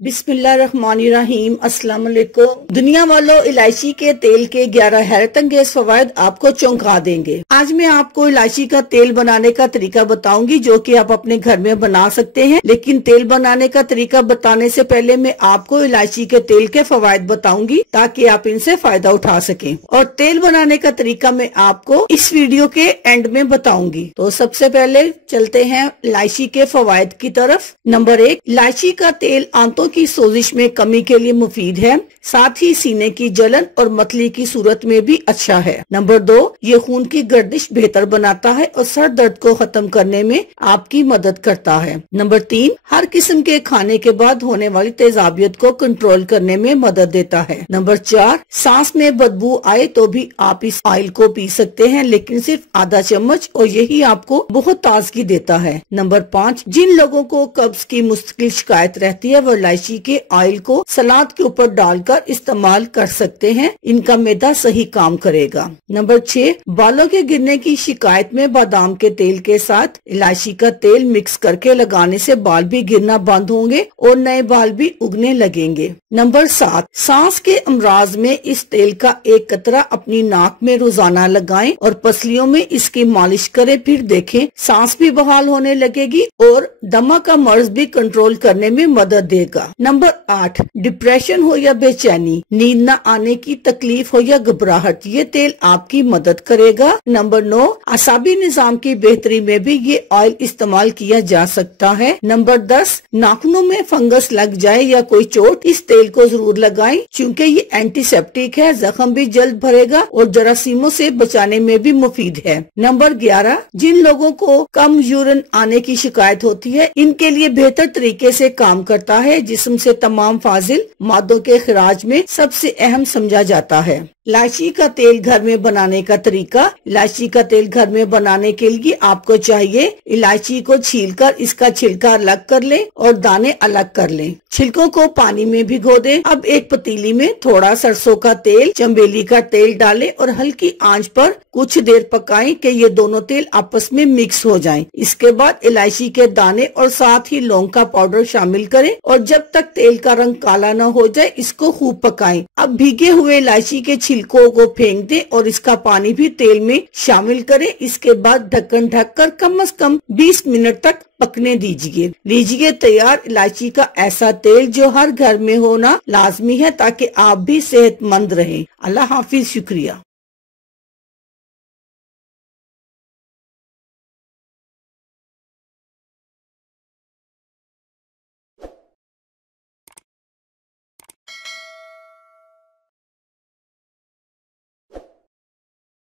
बिस्मिल्लाहिर्रहमानिर्रहीम। अस्सलाम वालेकुम। दुनिया वालों, इलायची के तेल के 11 हैरत अंगेज फवायद आपको चौंका देंगे। आज मैं आपको इलायची का तेल बनाने का तरीका बताऊंगी जो कि आप अपने घर में बना सकते हैं। लेकिन तेल बनाने का तरीका बताने से पहले मैं आपको इलायची के तेल के फवायद बताऊंगी ताकि आप इनसे फायदा उठा सकें। और तेल बनाने का तरीका मैं आपको इस वीडियो के एंड में बताऊंगी। तो सबसे पहले चलते हैं इलायची के फवायद की तरफ। नंबर 1, इलायची का तेल आंतों की सोजिश में कमी के लिए मुफीद है, साथ ही सीने की जलन और मतली की सूरत में भी अच्छा है। नंबर 2, ये खून की गर्दिश बेहतर बनाता है और सर दर्द को खत्म करने में आपकी मदद करता है। नंबर 3, हर किस्म के खाने के बाद होने वाली तेजाबियत को कंट्रोल करने में मदद देता है। नंबर 4, सांस में बदबू आए तो भी आप इस ऑयल को पी सकते हैं, लेकिन सिर्फ आधा चम्मच, और यही आपको बहुत ताजगी देता है। नंबर 5, जिन लोगों को कब्ज की मुस्तकिल शिकायत रहती है वो इलायची के ऑयल को सलाद के ऊपर डालकर इस्तेमाल कर सकते हैं, इनका मैदा सही काम करेगा। नंबर 6, बालों के गिरने की शिकायत में बादाम के तेल के साथ इलायची का तेल मिक्स करके लगाने से बाल भी गिरना बंद होंगे और नए बाल भी उगने लगेंगे। नंबर 7, सांस के अमराज में इस तेल का एक कतरा अपनी नाक में रोजाना लगाएं और पसलियों में इसकी मालिश करें, फिर देखें सांस भी बहाल होने लगेगी और दमा का मर्ज भी कंट्रोल करने में मदद देगा। नंबर 8, डिप्रेशन हो या बेचैनी, नींद न आने की तकलीफ हो या घबराहट, ये तेल आपकी मदद करेगा। नंबर 9, असाबी निजाम की बेहतरी में भी ये ऑयल इस्तेमाल किया जा सकता है। नंबर 10, नाखूनों में फंगस लग जाए या कोई चोट, इस तेल को जरूर लगाएं क्योंकि ये एंटीसेप्टिक है, जख्म भी जल्द भरेगा और जरासीमों से बचाने में भी मुफीद है। नंबर 11, जिन लोगों को कम यूरिन आने की शिकायत होती है इनके लिए बेहतर तरीके से काम करता है। जिस्म से तमाम फाजिल मादों के खिराज में सबसे अहम समझा जाता है। इलायची का तेल घर में बनाने का तरीका। इलायची का तेल घर में बनाने के लिए आपको चाहिए इलायची को छीलकर इसका छिलका अलग कर लें और दाने अलग कर लें। छिलकों को पानी में भिगो दें। अब एक पतीली में थोड़ा सरसों का तेल, चमेली का तेल डालें और हल्की आंच पर कुछ देर पकाएं कि ये दोनों तेल आपस में मिक्स हो जाएं। इसके बाद इलायची के दाने और साथ ही लौंग का पाउडर शामिल करें और जब तक तेल का रंग काला न हो जाए इसको खूब पकाएं। अब भीगे हुए इलायची के छिलकों को फेंक दें और इसका पानी भी तेल में शामिल करें। इसके बाद ढक्कन ढककर कम से कम 20 मिनट तक पकने दीजिए। लीजिए तैयार इलायची का ऐसा तेल जो हर घर में होना लाजमी है ताकि आप भी सेहतमंद रहें। अल्लाह हाफिज। शुक्रिया।